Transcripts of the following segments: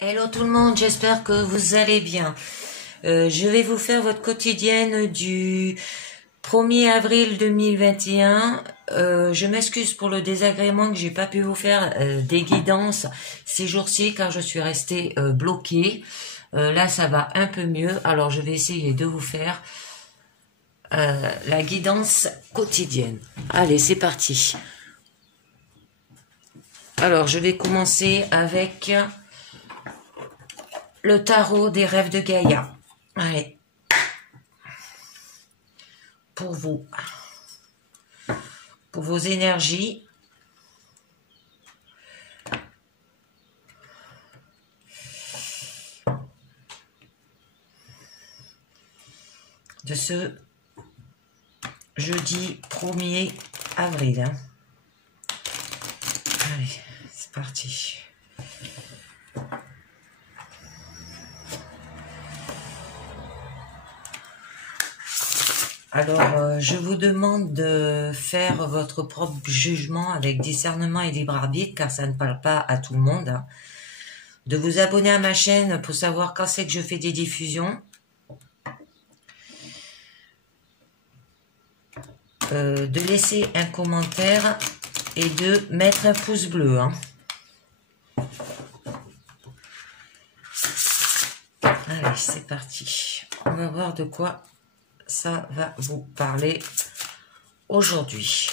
Hello tout le monde, j'espère que vous allez bien. Je vais vous faire votre quotidienne du 1er avril 2021. Je m'excuse pour le désagrément que j'ai pas pu vous faire des guidances ces jours-ci car je suis restée bloquée. Là ça va un peu mieux, alors je vais essayer de vous faire la guidance quotidienne. Allez, c'est parti. Alors je vais commencer avec le tarot des rêves de Gaïa. Allez. Pour vous. Pour vos énergies. De ce jeudi 1er avril. Hein. Allez, c'est parti. Alors, je vous demande de faire votre propre jugement avec discernement et libre arbitre, car ça ne parle pas à tout le monde. Hein. De vous abonner à ma chaîne pour savoir quand c'est que je fais des diffusions. De laisser un commentaire et de mettre un pouce bleu. Hein. Allez, c'est parti. On va voir de quoi ça va vous parler aujourd'hui.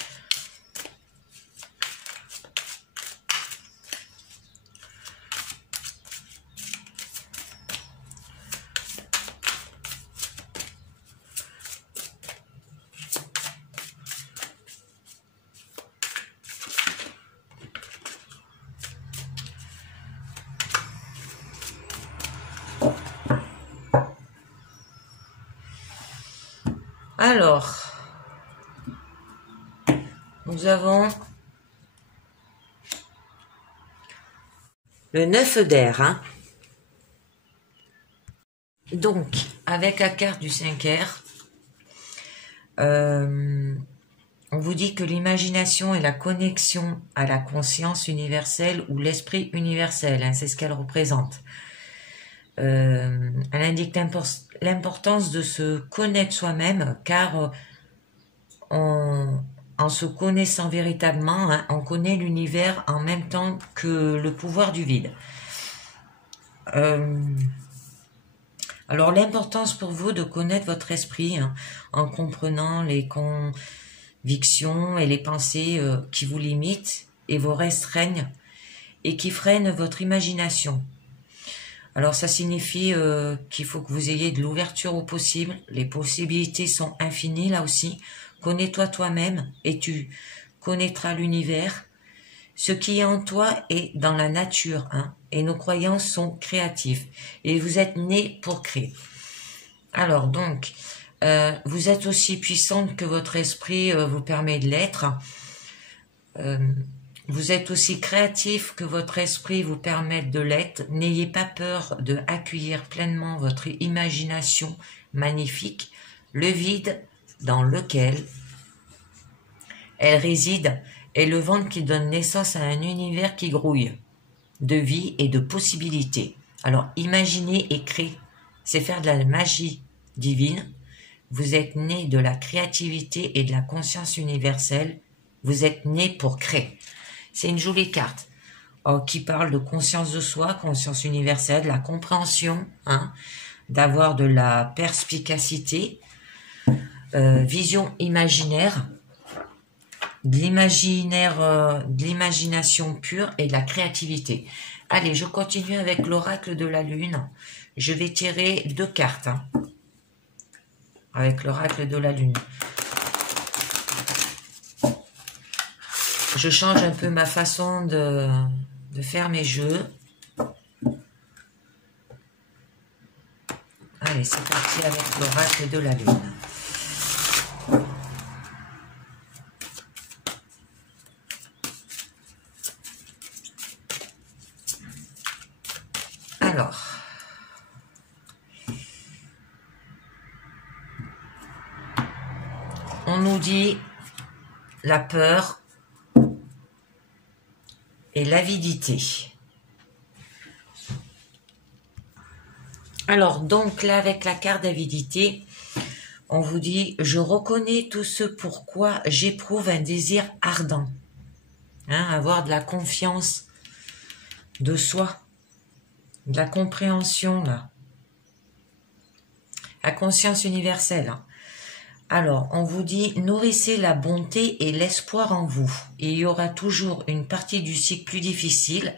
Alors, nous avons le 9 d'air. Hein. Donc, avec la carte du 5 air, on vous dit que l'imagination est la connexion à la conscience universelle ou l'esprit universel. Hein, c'est ce qu'elle représente. Elle indique l'importance de se connaître soi-même, car en se connaissant véritablement, hein, on connaît l'univers en même temps que le pouvoir du vide. Alors l'importance pour vous de connaître votre esprit, hein, en comprenant les convictions et les pensées qui vous limitent et vous restreignent et qui freinent votre imagination. Alors ça signifie qu'il faut que vous ayez de l'ouverture au possible. Les possibilités sont infinies là aussi. Connais-toi toi-même et tu connaîtras l'univers. Ce qui est en toi est dans la nature. Hein, et nos croyances sont créatives. Et vous êtes né pour créer. Alors donc, vous êtes aussi puissante que votre esprit vous permet de l'être. Vous êtes aussi créatif que votre esprit vous permette de l'être. N'ayez pas peur de accueillir pleinement votre imagination magnifique, le vide dans lequel elle réside est le ventre qui donne naissance à un univers qui grouille de vie et de possibilités. Alors imaginez et créez, c'est faire de la magie divine. Vous êtes né de la créativité et de la conscience universelle. Vous êtes né pour créer. C'est une jolie carte qui parle de conscience de soi, conscience universelle, de la compréhension, hein, d'avoir de la perspicacité, vision imaginaire, de l'imagination pure et de la créativité. Allez, je continue avec l'oracle de la lune. Je vais tirer 2 cartes hein, avec l'oracle de la lune. Je change un peu ma façon de faire mes jeux. Allez, c'est parti avec l'oracle de la lune. Alors, on nous dit la peur et l'avidité. Alors, donc là, avec la carte d'avidité, on vous dit, je reconnais tout ce pourquoi j'éprouve un désir ardent. Hein, avoir de la confiance de soi, de la compréhension, là. La conscience universelle. Hein. Alors, on vous dit, nourrissez la bonté et l'espoir en vous. Il y aura toujours une partie du cycle plus difficile.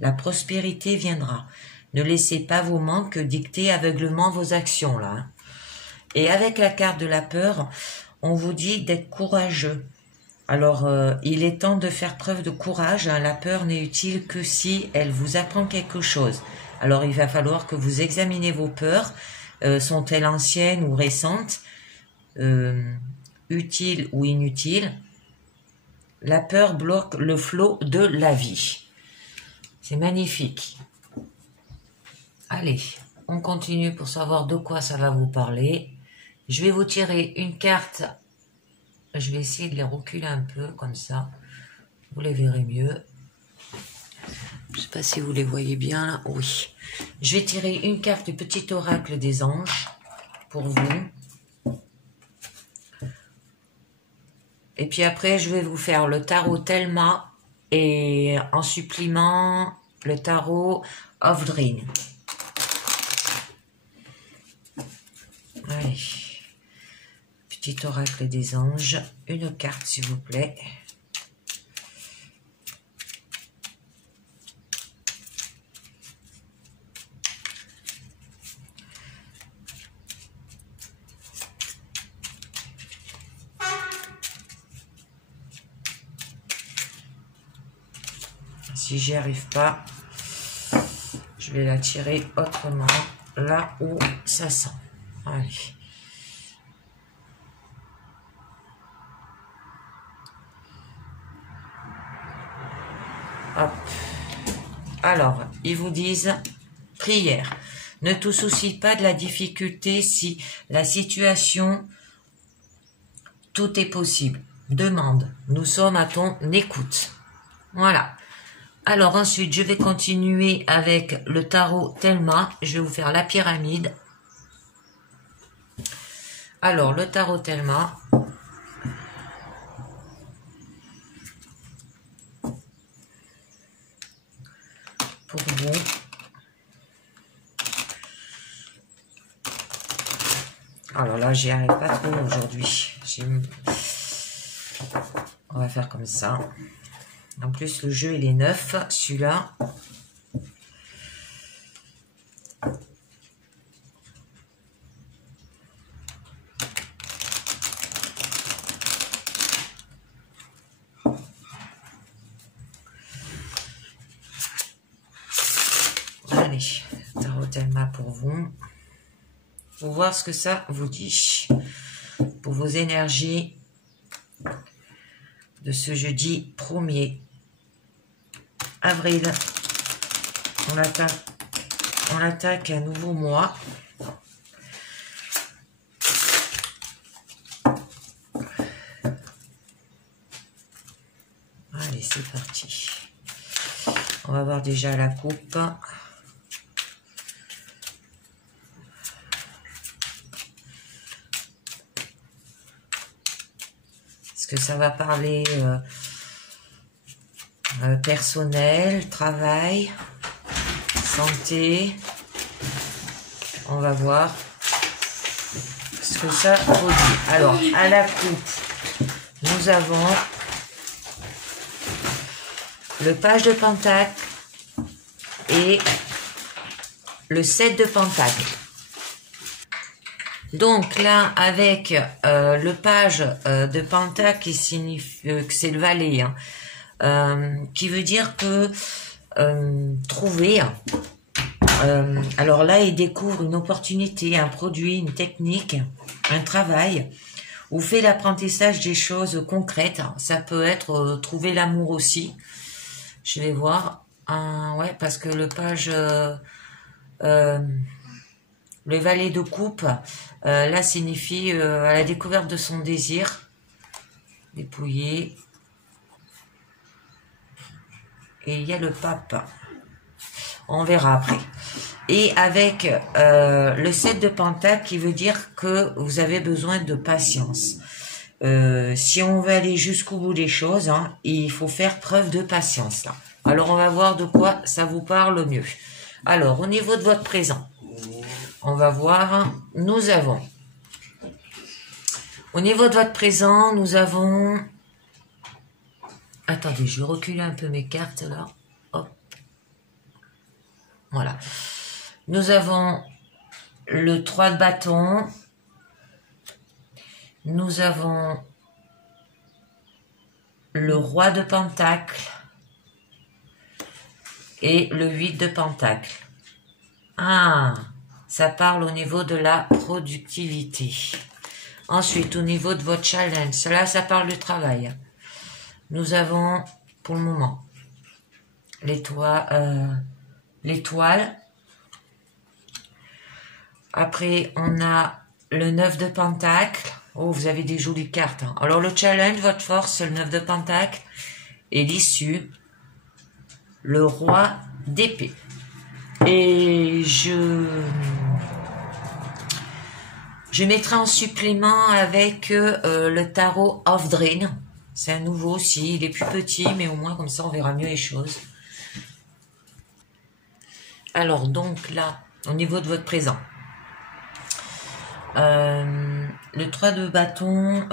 La prospérité viendra. Ne laissez pas vos manques dicter aveuglement vos actions, là. Hein. Et avec la carte de la peur, on vous dit d'être courageux. Alors, il est temps de faire preuve de courage. Hein. La peur n'est utile que si elle vous apprend quelque chose. Alors, il va falloir que vous examinez vos peurs. Sont-elles anciennes ou récentes, utiles ou inutiles? La peur bloque le flot de la vie. C'est magnifique. Allez, on continue pour savoir de quoi ça va vous parler. Je vais vous tirer une carte. Je vais essayer de les reculer un peu, comme ça. Vous les verrez mieux. Je ne sais pas si vous les voyez bien, là. Oui. Je vais tirer une carte du petit oracle des anges pour vous. Et puis après, je vais vous faire le tarot Thelma et en supplément, le tarot Ovdrin. Allez. Petit oracle des anges. Une carte, s'il vous plaît. Si j'y arrive pas, je vais la tirer autrement, là où ça sent. Allez. Hop. Alors, ils vous disent, prière. Ne te soucie pas de la difficulté si la situation, tout est possible. Demande. Nous sommes à ton écoute. Voilà. Alors ensuite, je vais continuer avec le tarot Thelma. Je vais vous faire la pyramide. Alors, le tarot Thelma. Pour vous. Alors là, j'y arrive pas trop aujourd'hui. On va faire comme ça. En plus, le jeu, il est neuf, celui-là. Allez, tarot Thelma pour vous. Pour voir ce que ça vous dit. Pour vos énergies de ce jeudi 1er avril. On attaque un nouveau mois. Allez, c'est parti. On va voir déjà la coupe. Est-ce que ça va parler personnel, travail, santé? On va voir ce que ça vous dit. Alors, à la coupe, nous avons le page de pentacle et le 7 de pentacle. Donc là, avec le page de pentacle qui signifie que c'est le valet, hein, qui veut dire que trouver. Alors là, il découvre une opportunité, un produit, une technique, un travail, ou fait l'apprentissage des choses concrètes. Ça peut être trouver l'amour aussi. Je vais voir. Ouais, parce que le page... le valet de coupe, là, signifie à la découverte de son désir, dépouillé. Et il y a le pape. On verra après. Et avec le 7 de Pentacle qui veut dire que vous avez besoin de patience. Si on veut aller jusqu'au bout des choses, hein, il faut faire preuve de patience. Là. Alors on va voir de quoi ça vous parle mieux. Alors au niveau de votre présent, on va voir, nous avons, au niveau de votre présent, nous avons, attendez, je vais reculer un peu mes cartes là, hop, voilà. Nous avons le 3 de bâton, nous avons le roi de pentacle et le 8 de pentacle. Ah, ça parle au niveau de la productivité. Ensuite, au niveau de votre challenge, cela, ça parle du travail. Nous avons, pour le moment, l'étoile. Après, on a le 9 de pentacle. Oh, vous avez des jolies cartes. Hein. Alors, le challenge, votre force, c'est le 9 de pentacle. Et l'issue, le roi d'épée. Et je mettrai en supplément avec le tarot of Drain. C'est un nouveau aussi. Il est plus petit, mais au moins, comme ça, on verra mieux les choses. Alors, donc là, au niveau de votre présent. Le 3 de bâton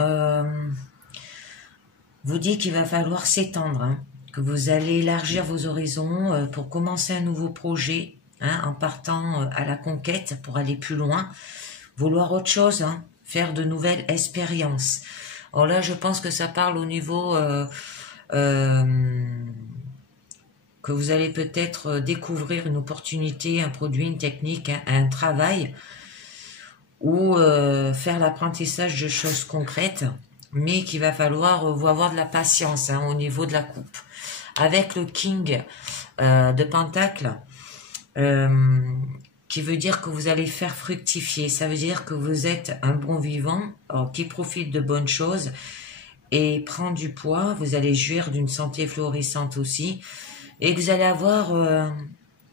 vous dit qu'il va falloir s'étendre, hein, que vous allez élargir vos horizons pour commencer un nouveau projet, hein, en partant à la conquête pour aller plus loin, vouloir autre chose, hein, faire de nouvelles expériences. Alors là, je pense que ça parle au niveau que vous allez peut-être découvrir une opportunité, un produit, une technique, un travail, ou faire l'apprentissage de choses concrètes, mais qu'il va falloir vous avoir de la patience, hein, au niveau de la coupe. Avec le King de Pentacle, qui veut dire que vous allez faire fructifier. Ça veut dire que vous êtes un bon vivant, qui profite de bonnes choses et prend du poids. Vous allez jouir d'une santé florissante aussi, et que vous allez avoir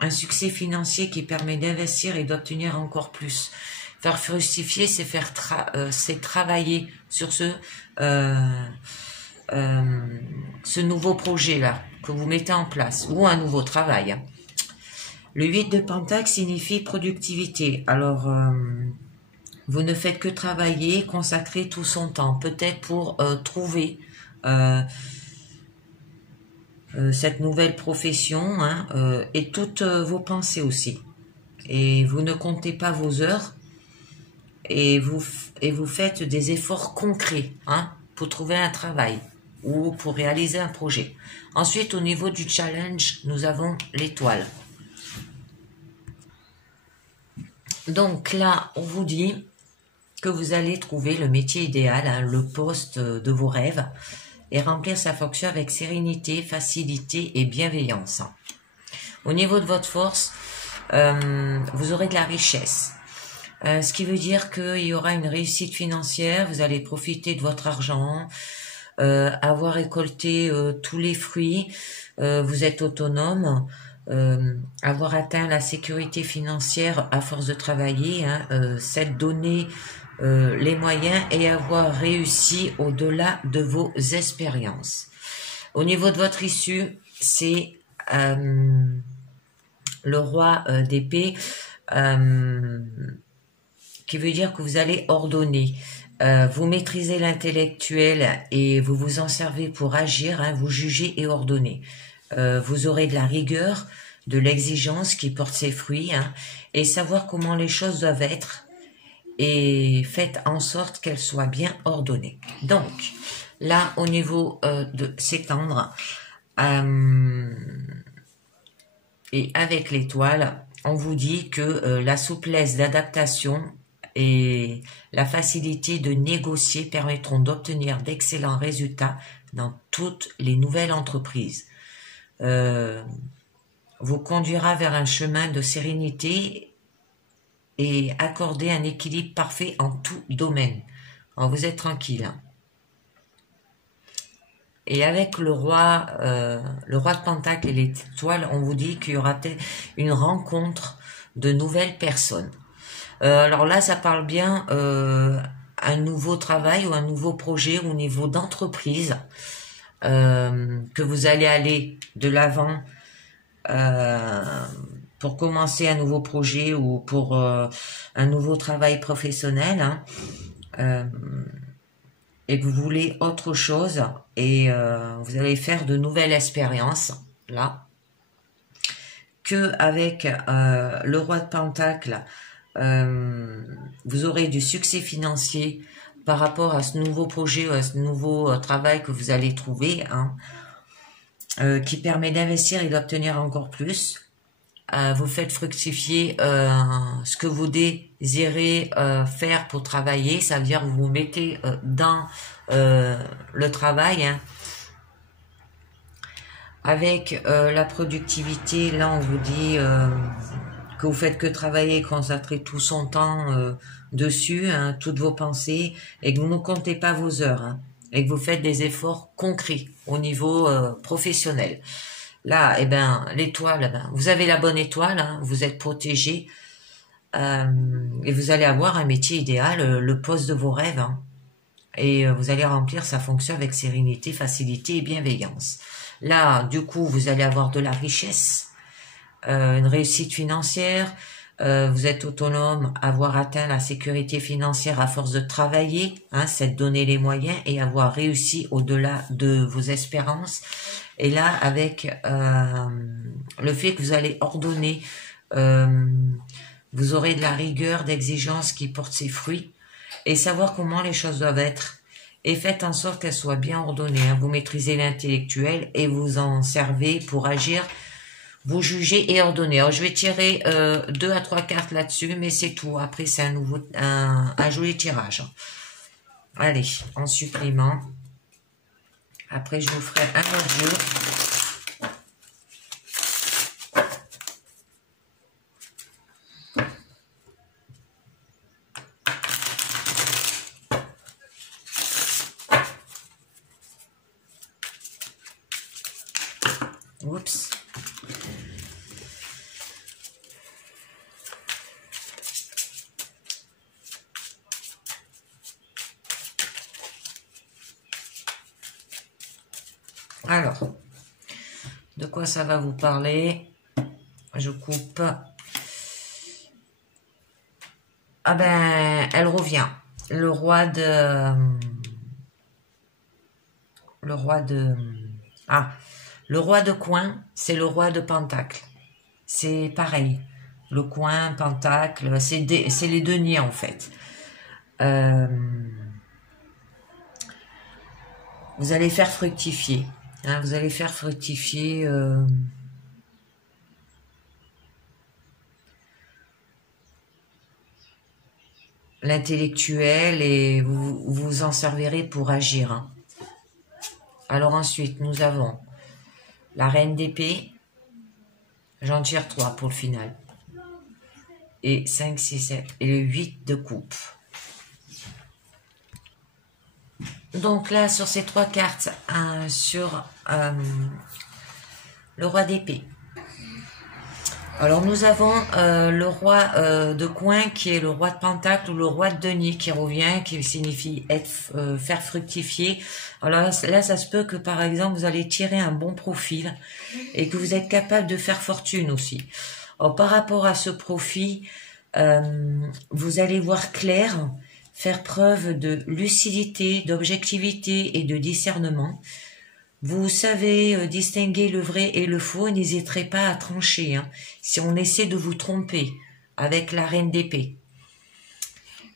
un succès financier qui permet d'investir et d'obtenir encore plus. Faire fructifier, c'est c'est travailler sur ce nouveau projet-là que vous mettez en place, ou un nouveau travail. Le 8 de Pentacle signifie productivité. Alors, vous ne faites que travailler, consacrer tout son temps, peut-être pour trouver cette nouvelle profession, hein, et toutes vos pensées aussi. Et vous ne comptez pas vos heures, et vous faites des efforts concrets, hein, pour trouver un travail ou pour réaliser un projet. Ensuite, au niveau du challenge, nous avons l'étoile. Donc là, on vous dit que vous allez trouver le métier idéal, hein, le poste de vos rêves, et remplir sa fonction avec sérénité, facilité et bienveillance. Au niveau de votre force, vous aurez de la richesse. Ce qui veut dire qu'il y aura une réussite financière, vous allez profiter de votre argent, avoir récolté tous les fruits, vous êtes autonome, avoir atteint la sécurité financière à force de travailler, hein, s'être donné les moyens et avoir réussi au-delà de vos expériences. Au niveau de votre issue, c'est le roi d'épée, qui veut dire que vous allez ordonner. Vous maîtrisez l'intellectuel et vous vous en servez pour agir, hein, vous jugez et ordonnez. Vous aurez de la rigueur, de l'exigence qui porte ses fruits, hein, et savoir comment les choses doivent être, et faites en sorte qu'elles soient bien ordonnées. Donc, là, au niveau de s'étendre, et avec l'étoile, on vous dit que la souplesse d'adaptation et la facilité de négocier permettront d'obtenir d'excellents résultats dans toutes les nouvelles entreprises. Vous conduira vers un chemin de sérénité et accorder un équilibre parfait en tout domaine. Alors vous êtes tranquille. Hein. Et avec le roi de Pentacle et l'étoile, on vous dit qu'il y aura peut-être une rencontre de nouvelles personnes. Alors là, ça parle bien un nouveau travail ou un nouveau projet au niveau d'entreprise, que vous allez aller de l'avant pour commencer un nouveau projet ou pour un nouveau travail professionnel, hein, et que vous voulez autre chose et vous allez faire de nouvelles expériences là, que avec le roi de Pentacle, vous aurez du succès financier par rapport à ce nouveau projet ou à ce nouveau travail que vous allez trouver, hein, qui permet d'investir et d'obtenir encore plus. Vous faites fructifier ce que vous désirez faire pour travailler, ça veut dire que vous vous mettez dans le travail, hein. Avec la productivité, là on vous dit que vous faites que travailler, consacrer tout son temps dessus, hein, toutes vos pensées, et que vous ne comptez pas vos heures, hein, et que vous faites des efforts concrets au niveau professionnel. Là, eh ben, l'étoile, eh ben, vous avez la bonne étoile, hein, vous êtes protégé, et vous allez avoir un métier idéal, le poste de vos rêves, hein, et vous allez remplir sa fonction avec sérénité, facilité et bienveillance. Là, du coup, vous allez avoir de la richesse, une réussite financière, vous êtes autonome, avoir atteint la sécurité financière à force de travailler, hein, c'est de donner les moyens et avoir réussi au-delà de vos espérances. Et là, avec le fait que vous allez ordonner, vous aurez de la rigueur, d'exigence qui porte ses fruits, et savoir comment les choses doivent être. Et faites en sorte qu'elles soient bien ordonnées, hein. Vous maîtrisez l'intellectuel et vous en servez pour agir, vous jugez et ordonner. Alors je vais tirer 2 à 3 cartes là-dessus, mais c'est tout. Après c'est un joli tirage. Allez, en supplément. Après je vous ferai un autre jeu. Oups. Alors, de quoi ça va vous parler? Je coupe. Ah ben, elle revient. Le roi de... Ah, le roi de coin, c'est le roi de pentacle. C'est pareil. Le coin, pentacle, c'est les deniers en fait. Vous allez faire fructifier. Hein, vous allez faire fructifier l'intellectuel et vous vous en servirez pour agir. Hein. Alors ensuite, nous avons la reine d'épée. J'en tire 3 pour le final. Et 5, 6, 7. Et le 8 de coupe. Donc là, sur ces 3 cartes, sur le roi d'épée. Alors nous avons le roi de coin qui est le roi de pentacle ou le roi de denier qui revient, qui signifie être, faire fructifier. Alors là, ça se peut que par exemple vous allez tirer un bon profil et que vous êtes capable de faire fortune aussi. Alors, par rapport à ce profit, vous allez voir clair, faire preuve de lucidité, d'objectivité et de discernement. Vous savez distinguer le vrai et le faux, n'hésiterez pas à trancher, hein, si on essaie de vous tromper avec la reine d'épée.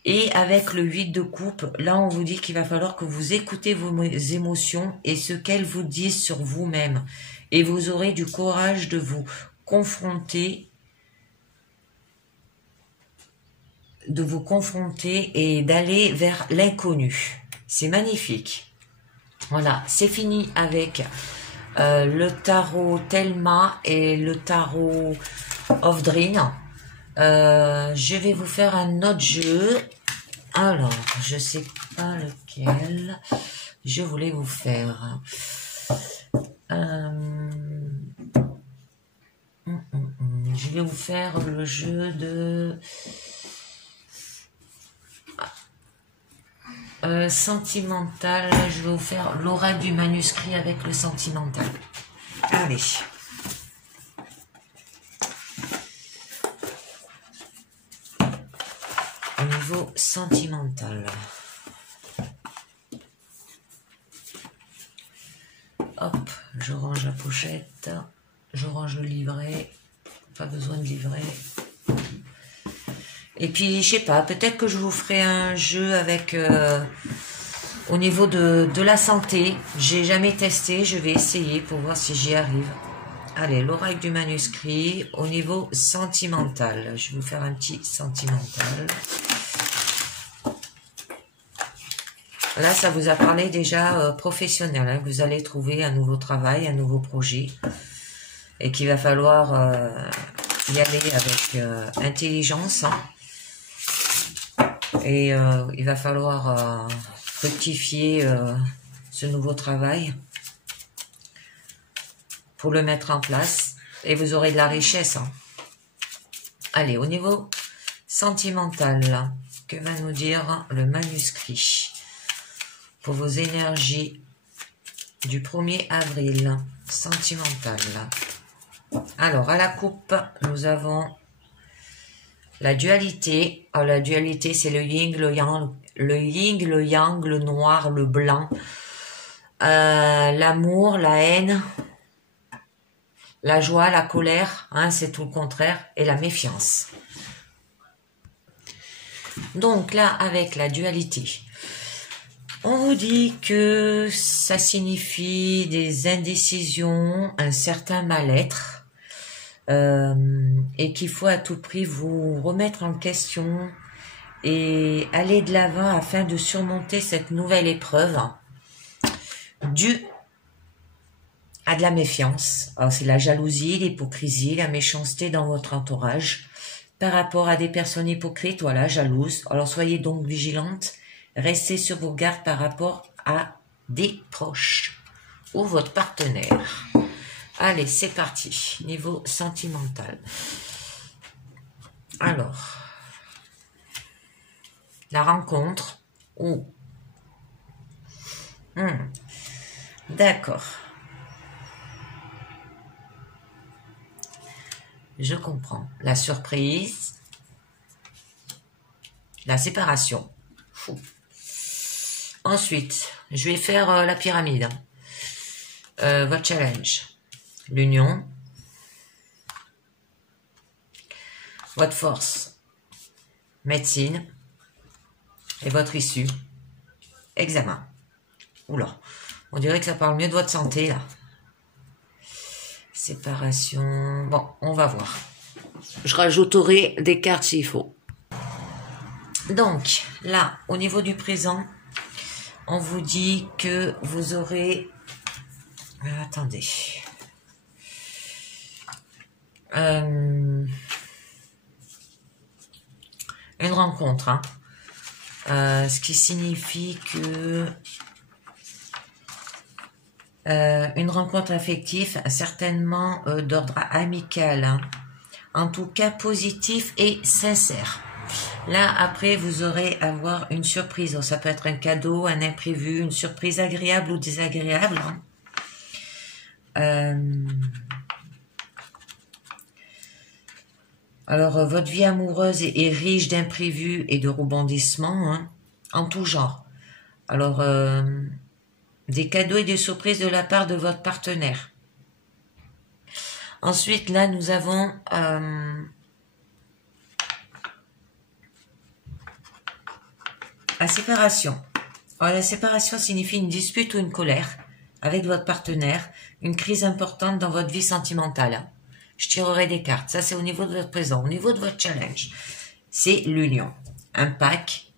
Et avec le 8 de coupe, là on vous dit qu'il va falloir que vous écoutez vos émotions et ce qu'elles vous disent sur vous-même. Et vous aurez du courage de vous confronter, et d'aller vers l'inconnu. C'est magnifique. Voilà, c'est fini avec le tarot Thelma et le tarot Ovdrin. Je vais vous faire un autre jeu. Alors, je sais pas lequel je voulais vous faire. Je vais vous faire le jeu de sentimental. Je vais vous faire l'oracle du manuscrit avec le sentimental. Allez. Au niveau sentimental. Hop, je range la pochette. Je range le livret. Pas besoin de livret. Et puis, je sais pas, peut-être que je vous ferai un jeu avec au niveau de la santé. J'ai jamais testé, je vais essayer pour voir si j'y arrive. Allez, l'oracle du manuscrit au niveau sentimental. Je vais vous faire un petit sentimental. Là, ça vous a parlé déjà professionnel. Hein. Vous allez trouver un nouveau travail, un nouveau projet. Et qu'il va falloir y aller avec intelligence. Hein. Et il va falloir fructifier ce nouveau travail pour le mettre en place. Et vous aurez de la richesse. Hein. Allez, au niveau sentimental, que va nous dire le manuscrit pour vos énergies du 1er avril, sentimental. Alors, à la coupe, nous avons la dualité. Alors, la dualité, c'est le yin, le yang, le noir, le blanc. L'amour, la haine, la joie, la colère, hein, c'est tout le contraire, et la méfiance. Donc là, avec la dualité, on vous dit que ça signifie des indécisions, un certain mal-être, et qu'il faut à tout prix vous remettre en question et aller de l'avant afin de surmonter cette nouvelle épreuve due à de la méfiance. Alors c'est la jalousie, l'hypocrisie, la méchanceté dans votre entourage par rapport à des personnes hypocrites, voilà, jalouses. Alors soyez donc vigilantes. Restez sur vos gardes par rapport à des proches ou votre partenaire. Allez, c'est parti. Niveau sentimental. Alors, la rencontre. Oh. D'accord. Je comprends. La surprise. La séparation. Fou. Ensuite, je vais faire la pyramide. Votre challenge. L'union. Votre force. Médecine. Et votre issue. Examen. Oula. On dirait que ça parle mieux de votre santé, là. Séparation. Bon, on va voir. Je rajouterai des cartes s'il faut. Donc, là, au niveau du présent, on vous dit que vous aurez... attendez. Une rencontre. Hein. Ce qui signifie que... une rencontre affective, certainement d'ordre amical. Hein. En tout cas, positif et sincère. Là, après, vous aurez à avoir une surprise. Donc, ça peut être un cadeau, un imprévu, une surprise agréable ou désagréable. Hein. Alors, votre vie amoureuse est riche d'imprévus et de rebondissements, hein, en tout genre. Alors, des cadeaux et des surprises de la part de votre partenaire. Ensuite, là, nous avons... la séparation. Alors, la séparation signifie une dispute ou une colère avec votre partenaire, une crise importante dans votre vie sentimentale. Je tirerai des cartes. Ça, c'est au niveau de votre présent. Au niveau de votre challenge, c'est l'union. Un pax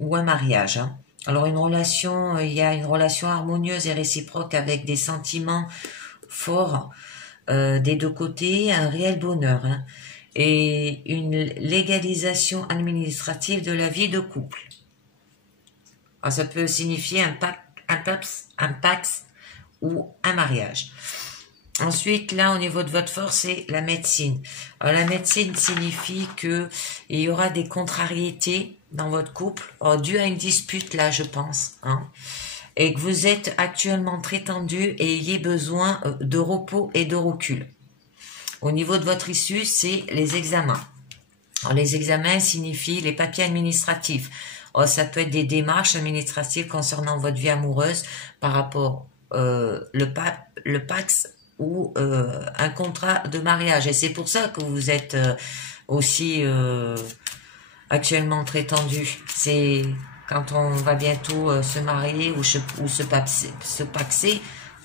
ou un mariage. Hein. Alors, une relation, il y a une relation harmonieuse et réciproque avec des sentiments forts des deux côtés, un réel bonheur. Hein. Et une légalisation administrative de la vie de couple. Alors, ça peut signifier un pax ou un mariage. Ensuite, là, au niveau de votre force, c'est la médecine. Alors, la médecine signifie que il y aura des contrariétés dans votre couple, dû à une dispute, là, je pense, hein, et que vous êtes actuellement très tendu et ayez besoin de repos et de recul. Au niveau de votre issue, c'est les examens. Alors, les examens signifient les papiers administratifs. Alors, ça peut être des démarches administratives concernant votre vie amoureuse par rapport le PAX ou un contrat de mariage. Et c'est pour ça que vous êtes aussi actuellement très tendu. C'est quand on va bientôt se marier ou se paxer,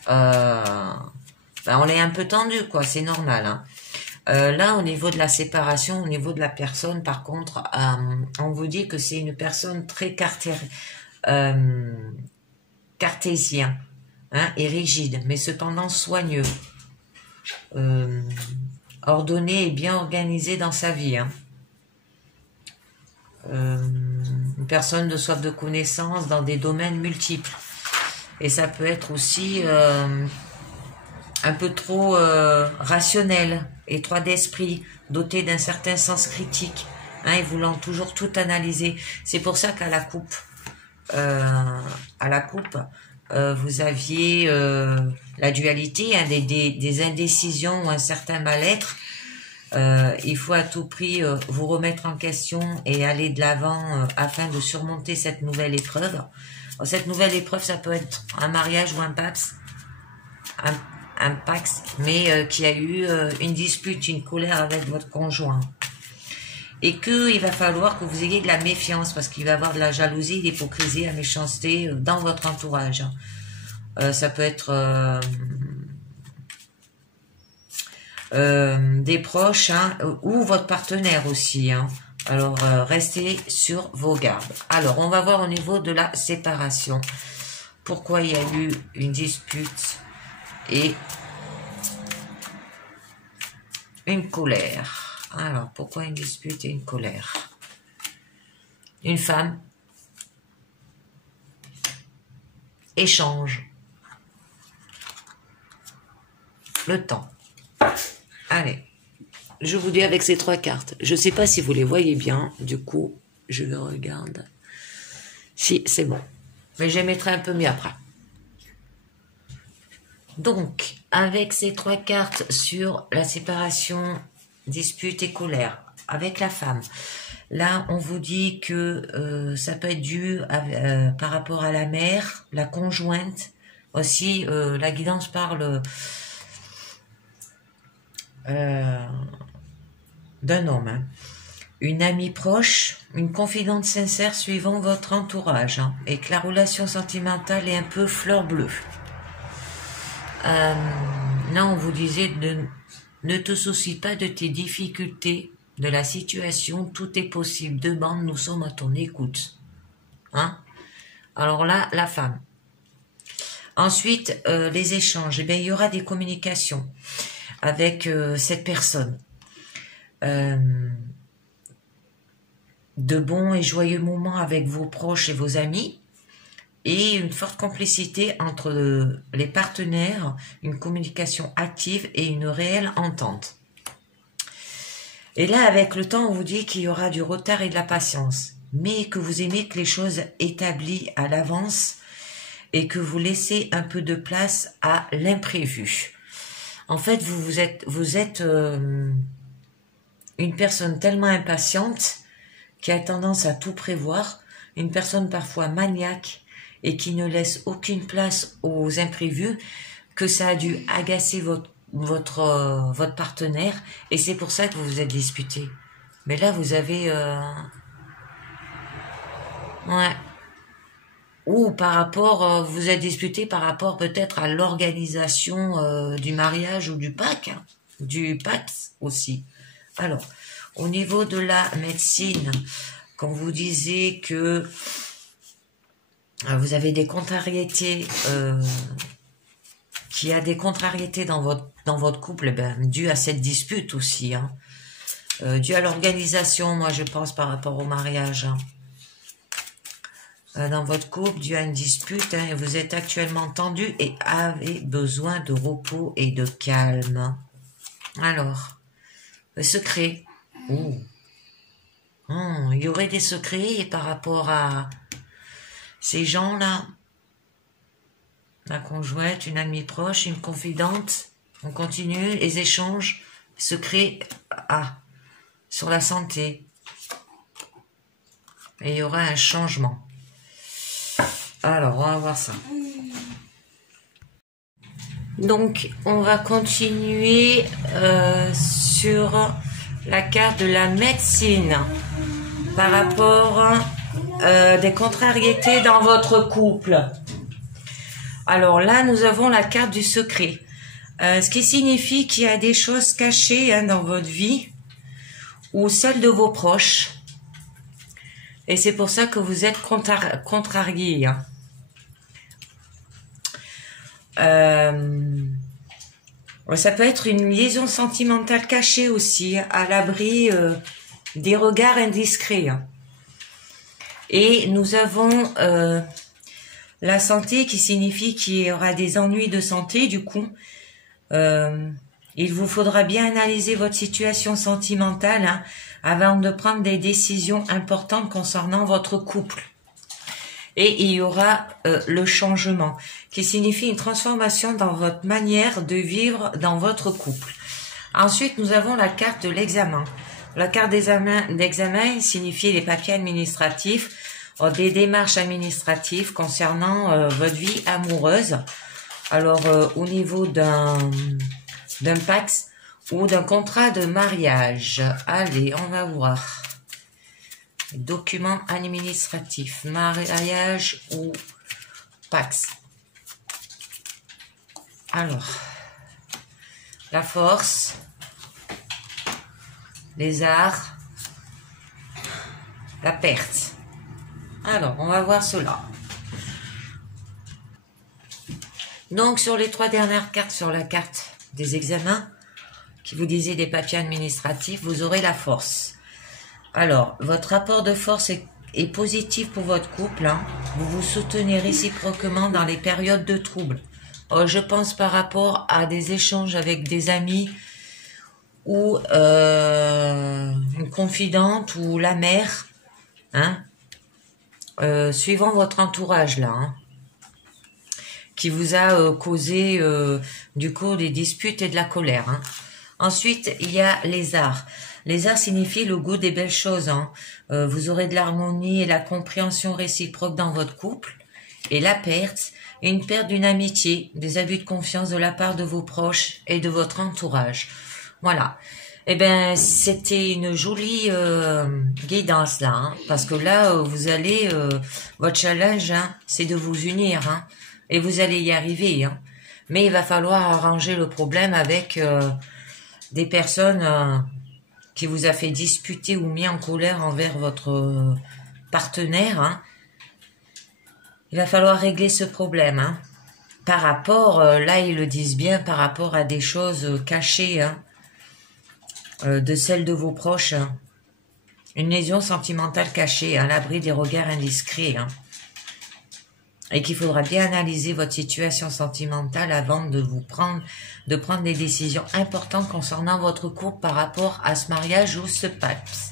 ben on est un peu tendu, quoi. C'est normal, hein. Là, au niveau de la séparation, au niveau de la personne, par contre, on vous dit que c'est une personne très cartésien, hein, et rigide, mais cependant soigneux, ordonné et bien organisé dans sa vie, hein. Une personne de soif de connaissance dans des domaines multiples. Et ça peut être aussi un peu trop rationnel, étroit d'esprit, doté d'un certain sens critique, hein, et voulant toujours tout analyser. C'est pour ça qu'à la coupe, vous aviez la dualité, hein, des indécisions ou un certain mal-être. Il faut à tout prix vous remettre en question et aller de l'avant afin de surmonter cette nouvelle épreuve. Cette nouvelle épreuve, ça peut être un mariage ou un PAX, mais qui a eu une dispute, une colère avec votre conjoint. Et qu'il va falloir que vous ayez de la méfiance, parce qu'il va y avoir de la jalousie, l'hypocrisie, la méchanceté dans votre entourage. Ça peut être des proches, hein, ou votre partenaire aussi, hein. Alors, restez sur vos gardes. Alors, on va voir au niveau de la séparation. Pourquoi il y a eu une dispute et une colère. Alors, pourquoi une dispute et une colère? Une femme échange le temps. Allez, je vous dis avec ces trois cartes. Je ne sais pas si vous les voyez bien. Du coup, je le regarde. Si, c'est bon. Mais je les mettrai un peu mieux après. Donc, avec ces trois cartes sur la séparation, dispute et colère, avec la femme, là, on vous dit que ça peut être dû par rapport à la mère, la conjointe. Aussi, la guidance parle d'un homme, hein. Une amie proche, une confidente sincère suivant votre entourage, hein, et que la relation sentimentale est un peu fleur bleue. Là, on vous disait ne te soucie pas de tes difficultés, de la situation, tout est possible. Demande, nous sommes à ton écoute. Hein? Alors là, la femme. Ensuite, les échanges. Eh bien, il y aura des communications avec cette personne. De bons et joyeux moments avec vos proches et vos amis. Et une forte complicité entre les partenaires, une communication active et une réelle entente. Et là, avec le temps, on vous dit qu'il y aura du retard et de la patience, mais que vous aimez que les choses établies à l'avance et que vous laissez un peu de place à l'imprévu. En fait, vous êtes une personne tellement impatiente qui a tendance à tout prévoir, une personne parfois maniaque, et qui ne laisse aucune place aux imprévus, que ça a dû agacer votre partenaire, et c'est pour ça que vous vous êtes disputé. Mais là, vous avez... ouais. Ou par rapport, vous êtes disputé par rapport peut-être à l'organisation du mariage ou du PAC, hein, du PAX aussi. Alors, au niveau de la médecine, quand vous disiez que vous avez des contrariétés, qu'il y a des contrariétés dans votre couple, dû à cette dispute aussi, hein, dû à l'organisation, moi je pense par rapport au mariage, hein. dans votre couple dû à une dispute. Hein, vous êtes actuellement tendu et avez besoin de repos et de calme. Alors, le secret. Oh. Il y aurait des secrets par rapport à ces gens-là. La conjointe, une amie proche, une confidente. On continue les échanges secrets sur la santé. Et il y aura un changement. Alors, on va voir ça. Donc, on va continuer sur la carte de la médecine par rapport des contrariétés dans votre couple. Alors là, nous avons la carte du secret. Ce qui signifie qu'il y a des choses cachées dans votre vie ou celles de vos proches. Et c'est pour ça que vous êtes contrariés. Ça peut être une liaison sentimentale cachée aussi, à l'abri des regards indiscrets. Et nous avons la santé qui signifie qu'il y aura des ennuis de santé. Du coup, il vous faudra bien analyser votre situation sentimentale avant de prendre des décisions importantes concernant votre couple. Et il y aura le changement, qui signifie une transformation dans votre manière de vivre dans votre couple. Ensuite, nous avons la carte de l'examen. La carte d'examen signifie les papiers administratifs, des démarches administratives concernant votre vie amoureuse. Alors, au niveau d'un PAX ou d'un contrat de mariage. Allez, on va voir. Documents administratifs, mariage ou PAX. Alors, la force, les arts, la perte. Alors, on va voir cela. Donc, sur les 3 dernières cartes, sur la carte des examens, qui vous disait des papiers administratifs, vous aurez la force. Alors, votre rapport de force est positif pour votre couple. Vous vous soutenez réciproquement dans les périodes de trouble. Je pense par rapport à des échanges avec des amis ou une confidente ou la mère, suivant votre entourage là, qui vous a causé du coup des disputes et de la colère. Ensuite, il y a les arts. Les arts signifient le goût des belles choses. Vous aurez de l'harmonie et la compréhension réciproque dans votre couple. Et la perte, une perte d'une amitié, des abus de confiance de la part de vos proches et de votre entourage. Voilà. Eh bien, c'était une jolie guidance là, parce que là, vous allez, votre challenge, c'est de vous unir, et vous allez y arriver. Mais il va falloir arranger le problème avec des personnes qui vous a fait disputer ou mis en colère envers votre partenaire. Il va falloir régler ce problème. Par rapport, là ils le disent bien, par rapport à des choses cachées, de celles de vos proches. Une lésion sentimentale cachée, à l'abri des regards indiscrets. Et qu'il faudra bien analyser votre situation sentimentale avant de prendre des décisions importantes concernant votre couple par rapport à ce mariage ou ce PAX,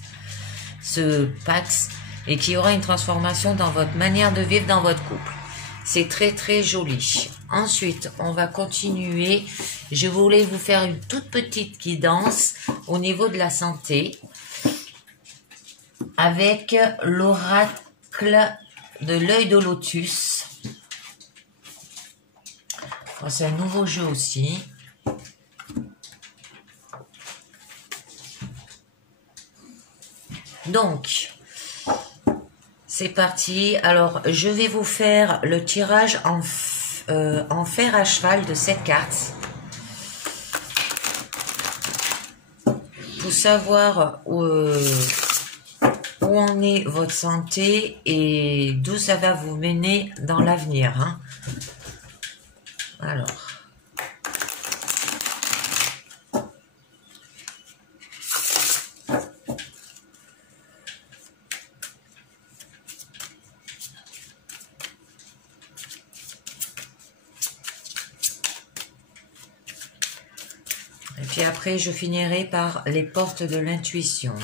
et qu'il y aura une transformation dans votre manière de vivre dans votre couple. C'est très très joli. Ensuite, on va continuer. Je voulais vous faire une toute petite guidance au niveau de la santé avec l'oracle de l'œil de lotus. C'est un nouveau jeu aussi. Donc, c'est parti. Alors, je vais vous faire le tirage en fer à cheval de cette carte. Pour savoir où en est votre santé et d'où ça va vous mener dans l'avenir. Alors. Et puis après, je finirai par les portes de l'intuition.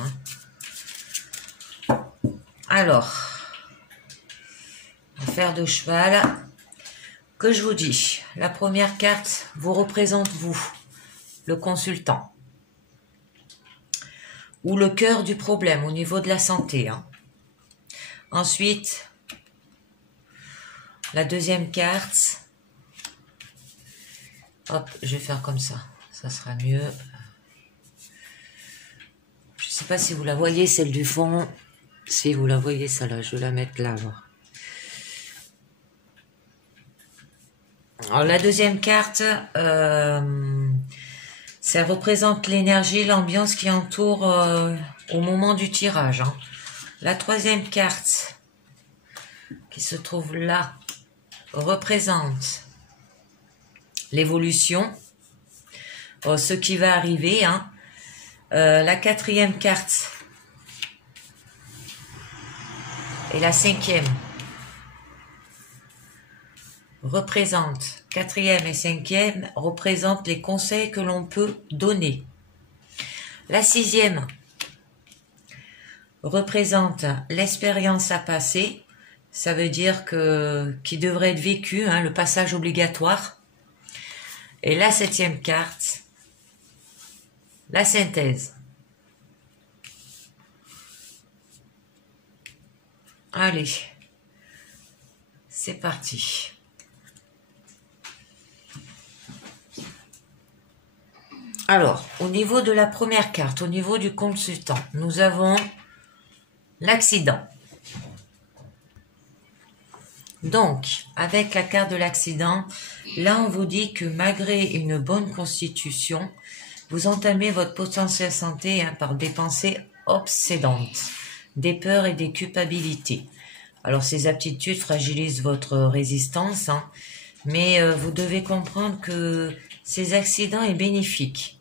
Alors, affaire de cheval, que je vous dis, la première carte vous représente vous, le consultant, ou le cœur du problème au niveau de la santé. Ensuite, la deuxième carte, hop, je vais faire comme ça sera mieux. Je ne sais pas si vous la voyez, celle du fond. Si vous la voyez, celle-là, je vais la mettre là. Alors, la deuxième carte, ça représente l'énergie, l'ambiance qui entoure au moment du tirage. La troisième carte, qui se trouve là, représente l'évolution, ce qui va arriver. La quatrième carte et la cinquième représente, quatrième et cinquième représentent les conseils que l'on peut donner. La sixième représente l'expérience à passer, ça veut dire qui devrait être vécu, le passage obligatoire. Et la septième carte, la synthèse. Allez, c'est parti. Alors, au niveau de la première carte, au niveau du consultant, nous avons l'accident. Donc, avec la carte de l'accident, là on vous dit que malgré une bonne constitution, vous entamez votre potentiel santé par des pensées obsédantes, des peurs et des culpabilités. Alors ces aptitudes fragilisent votre résistance, mais vous devez comprendre que ces accidents sont bénéfiques.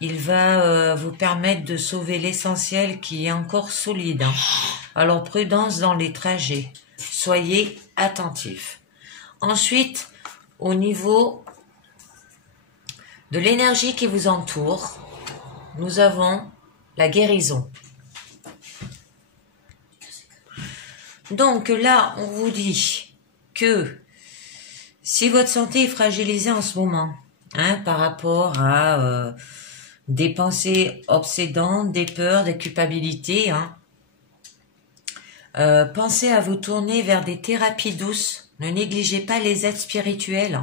Il va vous permettre de sauver l'essentiel qui est encore solide. Alors prudence dans les trajets. Soyez attentifs. Ensuite, au niveau de l'énergie qui vous entoure, nous avons la guérison. Donc là, on vous dit que si votre santé est fragilisée en ce moment, par rapport à des pensées obsédantes, des peurs, des culpabilités, pensez à vous tourner vers des thérapies douces. Ne négligez pas les aides spirituelles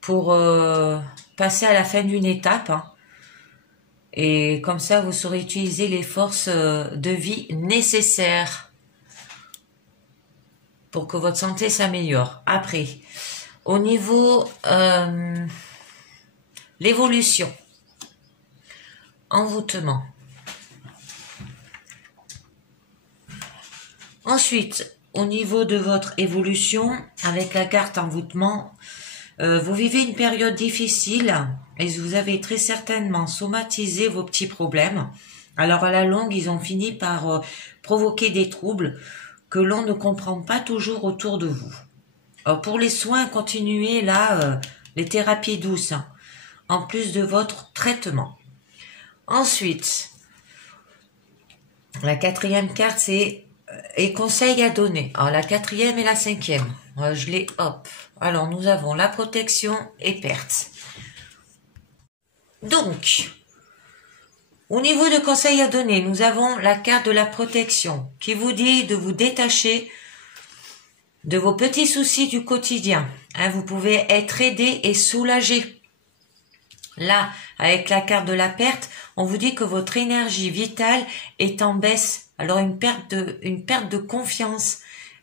pour passer à la fin d'une étape. Et comme ça, vous saurez utiliser les forces de vie nécessaires pour que votre santé s'améliore. Après, au niveau l'évolution, envoûtement. Ensuite, au niveau de votre évolution, avec la carte envoûtement, vous vivez une période difficile et vous avez très certainement somatisé vos petits problèmes. Alors à la longue, ils ont fini par provoquer des troubles que l'on ne comprend pas toujours autour de vous. Alors pour les soins, continuez là les thérapies douces, en plus de votre traitement. Ensuite, la quatrième carte, c'est et conseils à donner. Alors la quatrième et la cinquième, je les hop. Alors nous avons la protection et perte. Donc, au niveau de conseils à donner, nous avons la carte de la protection qui vous dit de vous détacher de vos petits soucis du quotidien. Vous pouvez être aidé et soulagé. Là, avec la carte de la perte, on vous dit que votre énergie vitale est en baisse. Alors une perte de confiance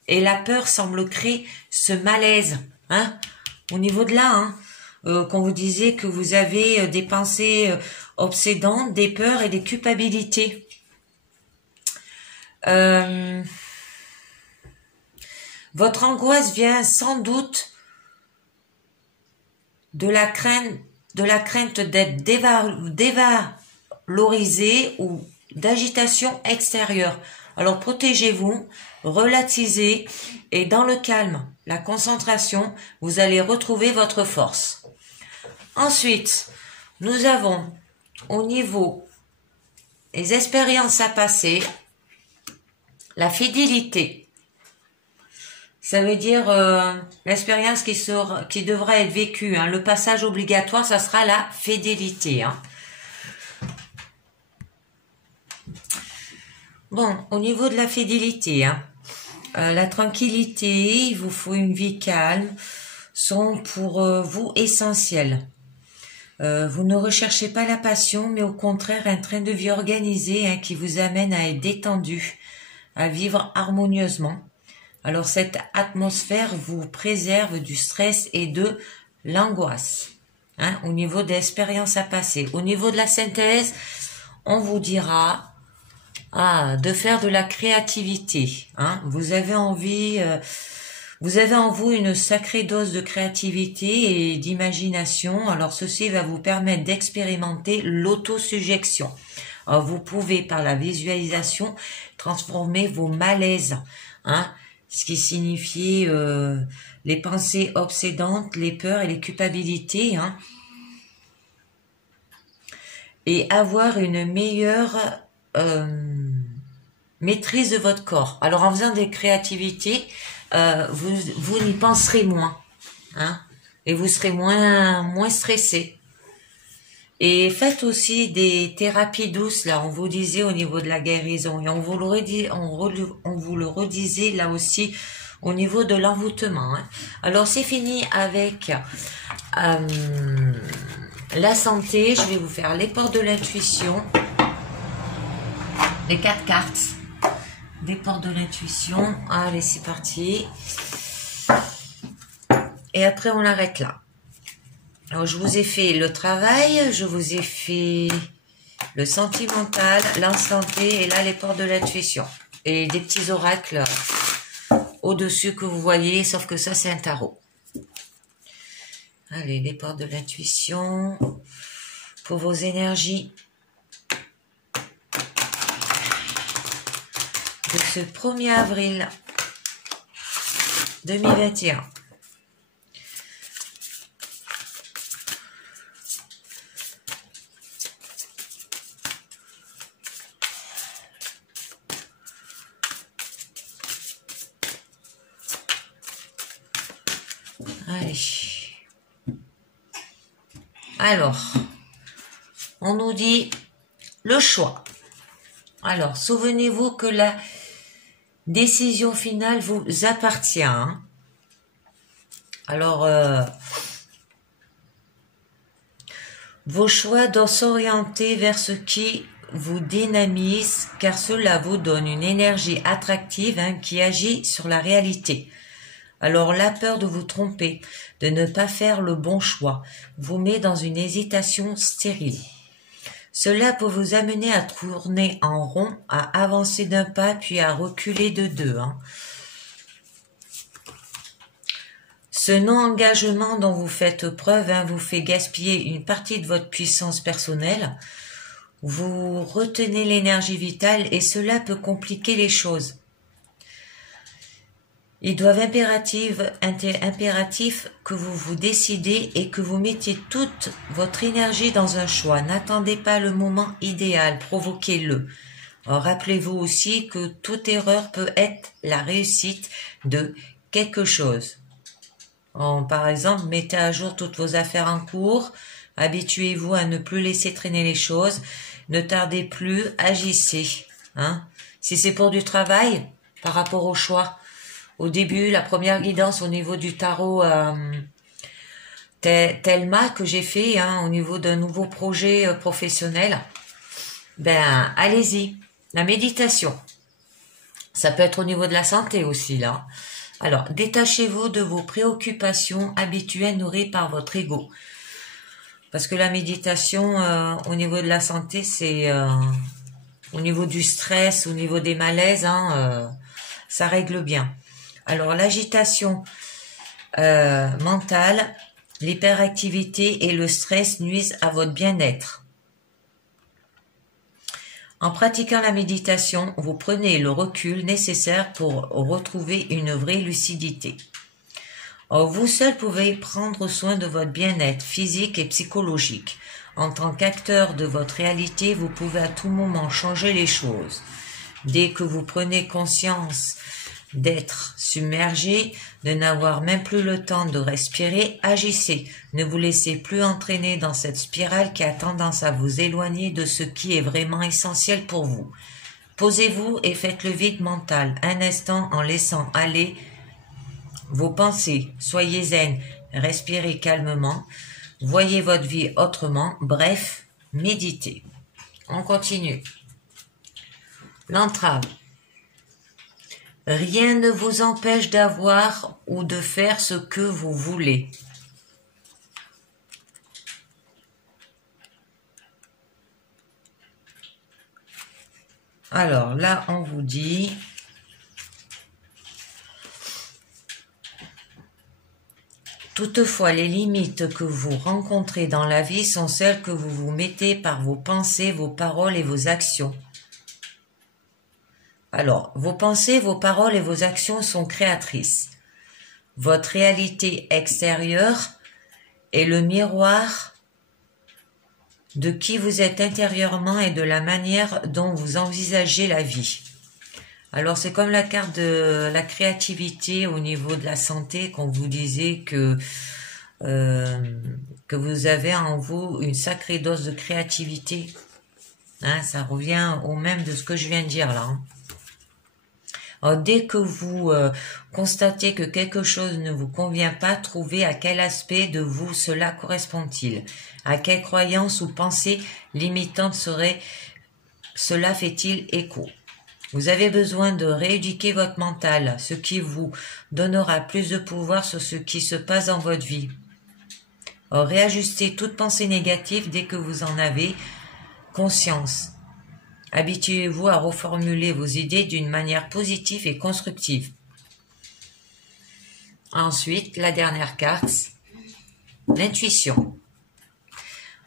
et la peur semble créer ce malaise. Au niveau de là, qu'on vous disait que vous avez des pensées obsédantes, des peurs et des culpabilités. Votre angoisse vient sans doute de la crainte d'être dévalorisé ou d'agitation extérieure. Alors protégez-vous, relatisez et dans le calme, la concentration, vous allez retrouver votre force. Ensuite, Nous avons au niveau des expériences à passer, la fidélité. Ça veut dire l'expérience qui devra être vécue. Hein. Le passage obligatoire, ça sera la fidélité. Hein. Bon, au niveau de la fidélité, hein, la tranquillité, il vous faut une vie calme, sont pour vous essentielles. Vous ne recherchez pas la passion, mais au contraire un train de vie organisé hein, qui vous amène à être détendu, à vivre harmonieusement. Alors cette atmosphère vous préserve du stress et de l'angoisse hein, au niveau des expériences à passer. Au niveau de la synthèse, on vous dira de faire de la créativité. Hein. Vous avez envie, vous avez en vous une sacrée dose de créativité et d'imagination. Alors ceci va vous permettre d'expérimenter l'autosuggestion. Alors, vous pouvez par la visualisation transformer vos malaises. Hein, ce qui signifie les pensées obsédantes, les peurs et les culpabilités, hein, et avoir une meilleure maîtrise de votre corps. Alors en faisant des créativités, vous n'y penserez moins, hein, et vous serez moins stressé. Et faites aussi des thérapies douces, là, on vous disait au niveau de la guérison, et on vous le redisait là aussi au niveau de l'envoûtement. Hein. Alors c'est fini avec la santé, je vais vous faire les portes de l'intuition, les 4 cartes, des portes de l'intuition, allez c'est parti, et après on l'arrête là. Alors, je vous ai fait le travail, je vous ai fait le sentimental, l'instant T, et là, les portes de l'intuition. Et des petits oracles au-dessus que vous voyez, sauf que ça, c'est un tarot. Allez, les portes de l'intuition pour vos énergies de ce 1er avril 2021. Allez. Alors, on nous dit le choix. Alors, souvenez-vous que la décision finale vous appartient. Hein. Alors, vos choix doivent s'orienter vers ce qui vous dynamise, car cela vous donne une énergie attractive hein, qui agit sur la réalité. Alors la peur de vous tromper, de ne pas faire le bon choix, vous met dans une hésitation stérile. Cela peut vous amener à tourner en rond, à avancer d'un pas, puis à reculer de 2. Hein. Ce non-engagement dont vous faites preuve hein, vous fait gaspiller une partie de votre puissance personnelle. Vous retenez l'énergie vitale et cela peut compliquer les choses. Il doit impératif que vous vous décidez et que vous mettiez toute votre énergie dans un choix. N'attendez pas le moment idéal, provoquez-le. Rappelez-vous aussi que toute erreur peut être la réussite de quelque chose. Par exemple, mettez à jour toutes vos affaires en cours, habituez-vous à ne plus laisser traîner les choses, ne tardez plus, agissez. Hein. Si c'est pour du travail, par rapport au choix, au début, la première guidance au niveau du tarot Thelma que j'ai fait hein, au niveau d'un nouveau projet professionnel, ben allez-y. La méditation, ça peut être au niveau de la santé aussi là. Alors, détachez-vous de vos préoccupations habituelles nourries par votre ego. Parce que la méditation, au niveau de la santé, c'est au niveau du stress, au niveau des malaises, hein, ça règle bien. Alors, l'agitation mentale, l'hyperactivité et le stress nuisent à votre bien-être. En pratiquant la méditation, vous prenez le recul nécessaire pour retrouver une vraie lucidité. Or, vous seul pouvez prendre soin de votre bien-être physique et psychologique. En tant qu'acteur de votre réalité, vous pouvez à tout moment changer les choses. Dès que vous prenez conscience d'être submergé, de n'avoir même plus le temps de respirer, agissez. Ne vous laissez plus entraîner dans cette spirale qui a tendance à vous éloigner de ce qui est vraiment essentiel pour vous. Posez-vous et faites le vide mental, un instant en laissant aller vos pensées. Soyez zen, respirez calmement, voyez votre vie autrement, bref, méditez. On continue. L'entrave. Rien ne vous empêche d'avoir ou de faire ce que vous voulez. Alors là, on vous dit, toutefois, les limites que vous rencontrez dans la vie sont celles que vous vous mettez par vos pensées, vos paroles et vos actions. Alors, vos pensées, vos paroles et vos actions sont créatrices. Votre réalité extérieure est le miroir de qui vous êtes intérieurement et de la manière dont vous envisagez la vie. Alors, c'est comme la carte de la créativité au niveau de la santé, qu'on vous disait que vous avez en vous une sacrée dose de créativité. Hein, ça revient au même de ce que je viens de dire là. Hein. Alors, dès que vous constatez que quelque chose ne vous convient pas, trouvez à quel aspect de vous cela correspond-il. À quelle croyance ou pensée limitante cela fait-il écho. Vous avez besoin de rééduquer votre mental, ce qui vous donnera plus de pouvoir sur ce qui se passe dans votre vie. Alors, réajustez toute pensée négative dès que vous en avez conscience. Habituez-vous à reformuler vos idées d'une manière positive et constructive. Ensuite, la dernière carte, l'intuition.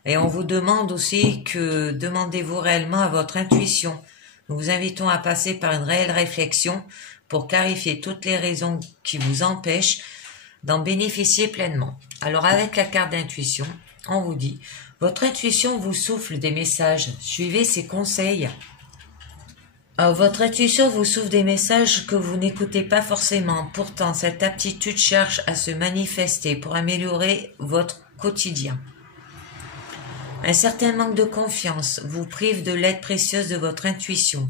Et on vous demande aussi que demandez-vous réellement à votre intuition. Nous vous invitons à passer par une réelle réflexion pour clarifier toutes les raisons qui vous empêchent d'en bénéficier pleinement. Alors avec la carte d'intuition, on vous dit, votre intuition vous souffle des messages, suivez ses conseils. Alors, votre intuition vous souffle des messages que vous n'écoutez pas forcément. Pourtant, cette aptitude cherche à se manifester pour améliorer votre quotidien. Un certain manque de confiance vous prive de l'aide précieuse de votre intuition.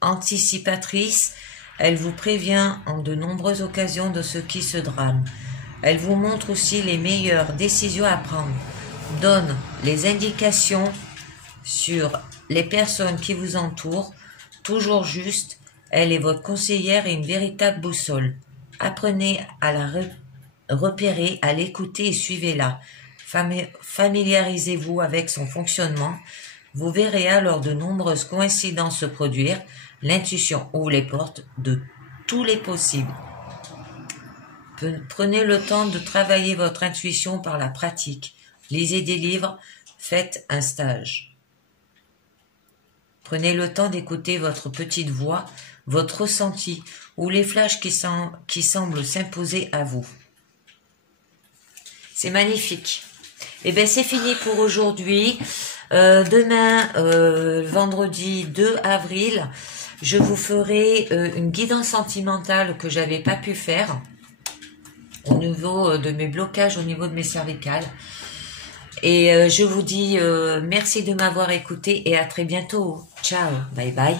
Anticipatrice, elle vous prévient en de nombreuses occasions de ce qui se drame. Elle vous montre aussi les meilleures décisions à prendre, donne les indications sur les personnes qui vous entourent, toujours juste, elle est votre conseillère et une véritable boussole. Apprenez à la repérer, à l'écouter et suivez-la. Familiarisez-vous avec son fonctionnement. Vous verrez alors de nombreuses coïncidences se produire. L'intuition ouvre les portes de tous les possibles. Prenez le temps de travailler votre intuition par la pratique. Lisez des livres, faites un stage. Prenez le temps d'écouter votre petite voix, votre ressenti ou les flashs qui semblent s'imposer à vous. C'est magnifique. Et bien c'est fini pour aujourd'hui. Demain, vendredi 2 avril, je vous ferai une guidance sentimentale que j'avais pas pu faire au niveau de mes blocages, au niveau de mes cervicales. Et je vous dis merci de m'avoir écouté et à très bientôt. Ciao, bye bye.